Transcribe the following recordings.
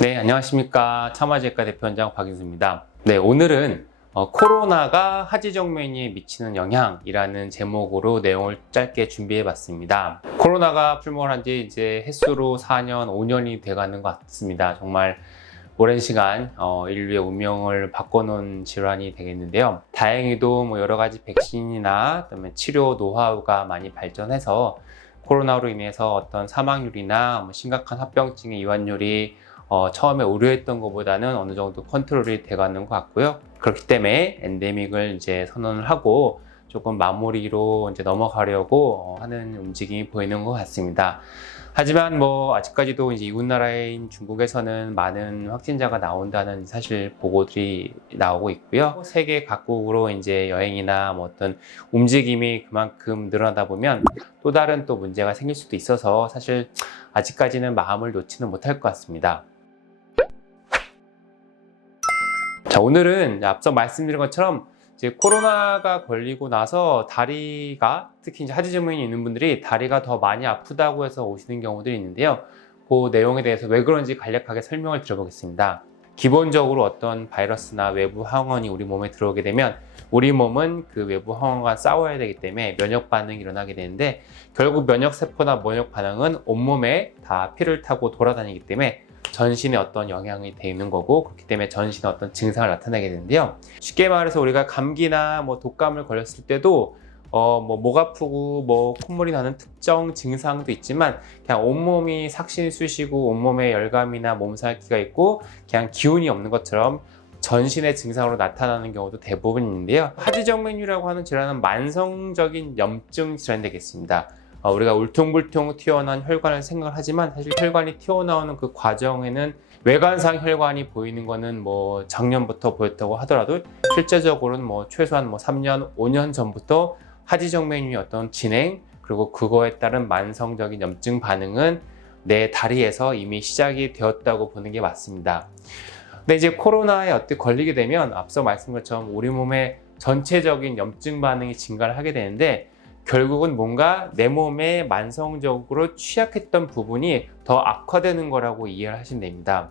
네, 안녕하십니까. 참화제과 대표원장 박인수입니다. 네, 오늘은 코로나가 하지정맥류에 미치는 영향이라는 제목으로 내용을 짧게 준비해 봤습니다. 코로나가 출몰한 지 이제 햇수로 4년, 5년이 돼가는 것 같습니다. 정말 오랜 시간 인류의 운명을 바꿔놓은 질환이 되겠는데요. 다행히도 뭐 여러 가지 백신이나 그다음에 치료 노하우가 많이 발전해서 코로나로 인해서 어떤 사망률이나 심각한 합병증의 이완율이 처음에 우려했던 것보다는 어느 정도 컨트롤이 돼가는 것 같고요. 그렇기 때문에 엔데믹을 이제 선언을 하고 조금 마무리로 이제 넘어가려고 하는 움직임이 보이는 것 같습니다. 하지만 뭐 아직까지도 이제 이웃 나라인 중국에서는 많은 확진자가 나온다는 사실 보고들이 나오고 있고요. 세계 각국으로 이제 여행이나 뭐 어떤 움직임이 그만큼 늘어나다 보면 또 다른 또 문제가 생길 수도 있어서 사실 아직까지는 마음을 놓지는 못할 것 같습니다. 자, 오늘은 앞서 말씀드린 것처럼 이제 코로나가 걸리고 나서 다리가, 특히 이제 하지정맥이 있는 분들이 다리가 더 많이 아프다고 해서 오시는 경우들이 있는데요. 그 내용에 대해서 왜 그런지 간략하게 설명을 드려보겠습니다. 기본적으로 어떤 바이러스나 외부 항원이 우리 몸에 들어오게 되면 우리 몸은 그 외부 항원과 싸워야 되기 때문에 면역 반응이 일어나게 되는데, 결국 면역세포나 면역 반응은 온몸에 다 피를 타고 돌아다니기 때문에 전신에 어떤 영향이 되는 거고, 그렇기 때문에 전신에 어떤 증상을 나타내게 되는데요. 쉽게 말해서 우리가 감기나 뭐 독감을 걸렸을 때도 목 아프고 뭐 콧물이 나는 특정 증상도 있지만, 그냥 온몸이 삭신이 쑤시고 온몸에 열감이나 몸살기가 있고 그냥 기운이 없는 것처럼 전신의 증상으로 나타나는 경우도 대부분 있는데요. 하지정맥류라고 하는 질환은 만성적인 염증 질환이 되겠습니다. 우리가 울퉁불퉁 튀어나온 혈관을 생각을 하지만, 사실 혈관이 튀어나오는 그 과정에는 외관상 혈관이 보이는 거는 뭐 작년부터 보였다고 하더라도 실제적으로는 뭐 최소한 뭐 3년, 5년 전부터 하지정맥류의 어떤 진행, 그리고 그거에 따른 만성적인 염증 반응은 내 다리에서 이미 시작이 되었다고 보는 게 맞습니다. 근데 이제 코로나에 어떻게 걸리게 되면 앞서 말씀드린 것처럼 우리 몸의 전체적인 염증 반응이 증가를 하게 되는데, 결국은 뭔가 내 몸에 만성적으로 취약했던 부분이 더 악화되는 거라고 이해를 하시면 됩니다.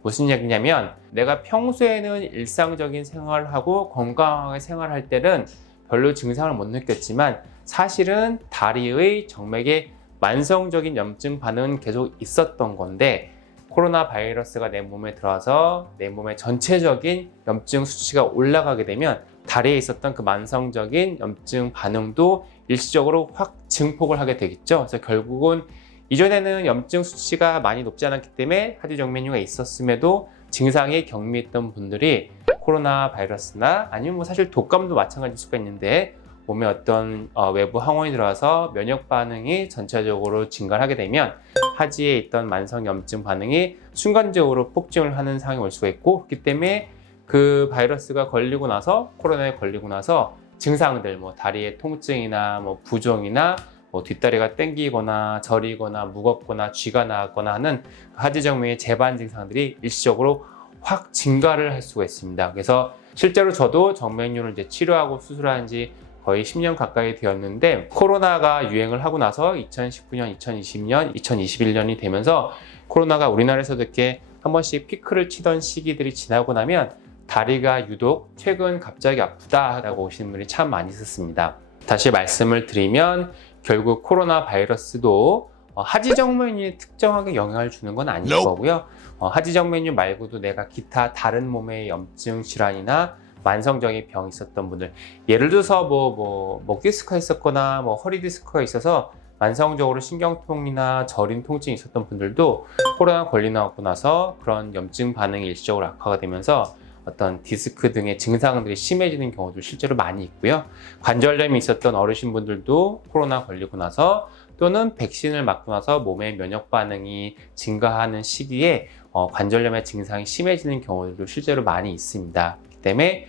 무슨 얘기냐면, 내가 평소에는 일상적인 생활을 하고 건강하게 생활할 때는 별로 증상을 못 느꼈지만, 사실은 다리의 정맥에 만성적인 염증 반응은 계속 있었던 건데, 코로나 바이러스가 내 몸에 들어와서 내 몸의 전체적인 염증 수치가 올라가게 되면 다리에 있었던 그 만성적인 염증 반응도 일시적으로 확 증폭을 하게 되겠죠. 그래서 결국은 이전에는 염증 수치가 많이 높지 않았기 때문에 하지정맥류가 있었음에도 증상이 경미했던 분들이 코로나 바이러스나 아니면 뭐 사실 독감도 마찬가지일 수가 있는데, 몸에 어떤 외부 항원이 들어와서 면역 반응이 전체적으로 증가를 하게 되면 하지에 있던 만성 염증 반응이 순간적으로 폭증을 하는 상황이 올 수가 있고, 그렇기 때문에 그 바이러스가 걸리고 나서, 코로나에 걸리고 나서 증상들, 뭐 다리의 통증이나 뭐 부종이나 뭐 뒷다리가 땡기거나 저리거나 무겁거나 쥐가 나거나 하는 하지정맥의 재반 증상들이 일시적으로 확 증가를 할 수가 있습니다. 그래서 실제로 저도 정맥류를 이제 치료하고 수술한 지 거의 10년 가까이 되었는데, 코로나가 유행을 하고 나서 2019년, 2020년, 2021년이 되면서 코로나가 우리나라에서도 이렇게 한 번씩 피크를 치던 시기들이 지나고 나면 다리가 유독 최근 갑자기 아프다라고 오시는 분이 참 많이 있었습니다. 다시 말씀을 드리면, 결국 코로나 바이러스도 하지정맥류에 특정하게 영향을 주는 건 아닐 거고요. 하지정맥류 말고도 내가 기타 다른 몸의 염증 질환이나 만성적인 병이 있었던 분들, 예를 들어서 목 디스크가 있었거나 뭐 허리 디스크가 있어서 만성적으로 신경통이나 저린 통증이 있었던 분들도 코로나 걸리고 나서 그런 염증 반응이 일시적으로 악화가 되면서 어떤 디스크 등의 증상들이 심해지는 경우도 실제로 많이 있고요. 관절염이 있었던 어르신분들도 코로나 걸리고 나서 또는 백신을 맞고 나서 몸의 면역 반응이 증가하는 시기에 관절염의 증상이 심해지는 경우들도 실제로 많이 있습니다. 그렇기 때문에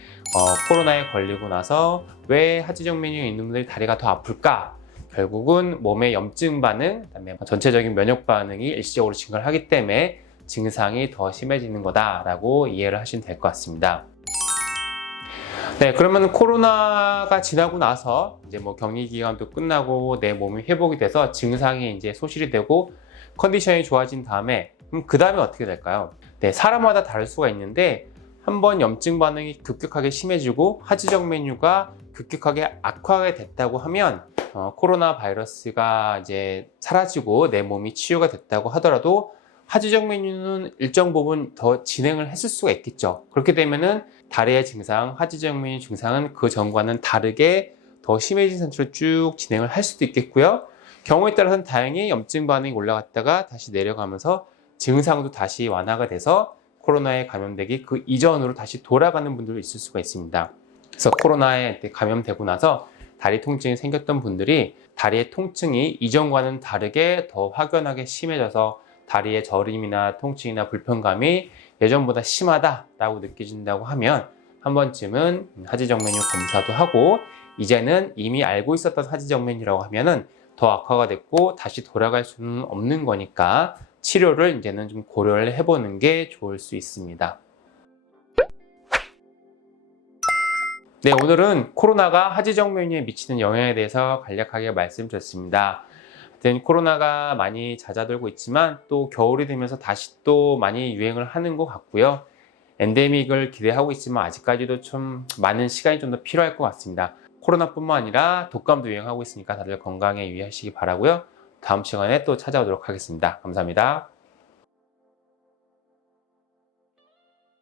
코로나에 걸리고 나서 왜 하지정맥류에 있는 분들이 다리가 더 아플까? 결국은 몸의 염증 반응, 그다음에 전체적인 면역 반응이 일시적으로 증가를 하기 때문에 증상이 더 심해지는 거다라고 이해를 하시면 될 것 같습니다. 네, 그러면 코로나가 지나고 나서 이제 뭐 격리 기간도 끝나고 내 몸이 회복이 돼서 증상이 이제 소실이 되고 컨디션이 좋아진 다음에 그 다음에 어떻게 될까요? 네, 사람마다 다를 수가 있는데 한번 염증 반응이 급격하게 심해지고 하지정 메뉴가 급격하게 악화가 됐다고 하면 코로나 바이러스가 이제 사라지고 내 몸이 치유가 됐다고 하더라도 하지정 메뉴는 일정 부분 더 진행을 했을 수가 있겠죠. 그렇게 되면은 다리의 증상, 하지정 메뉴 증상은 그 전과는 다르게 더 심해진 상태로 쭉 진행을 할 수도 있겠고요. 경우에 따라서는 다행히 염증 반응이 올라갔다가 다시 내려가면서 증상도 다시 완화가 돼서 코로나에 감염되기 그 이전으로 다시 돌아가는 분들도 있을 수가 있습니다. 그래서 코로나에 감염되고 나서 다리 통증이 생겼던 분들이 다리의 통증이 이전과는 다르게 더 확연하게 심해져서 다리의 저림이나 통증이나 불편감이 예전보다 심하다라고 느껴진다고 하면 한 번쯤은 하지정 메뉴 검사도 하고 이제는 이미 알고 있었던 하지정 메뉴라고 하면은 더 악화가 됐고 다시 돌아갈 수는 없는 거니까 치료를 이제는 좀 고려를 해보는 게 좋을 수 있습니다. 네, 오늘은 코로나가 하지정 메뉴에 미치는 영향에 대해서 간략하게 말씀드렸습니다. 코로나가 많이 잦아들고 있지만 또 겨울이 되면서 다시 또 많이 유행을 하는 것 같고요. 엔데믹을 기대하고 있지만 아직까지도 좀 많은 시간이 좀 더 필요할 것 같습니다. 코로나뿐만 아니라 독감도 유행하고 있으니까 다들 건강에 유의하시기 바라고요. 다음 시간에 또 찾아오도록 하겠습니다. 감사합니다.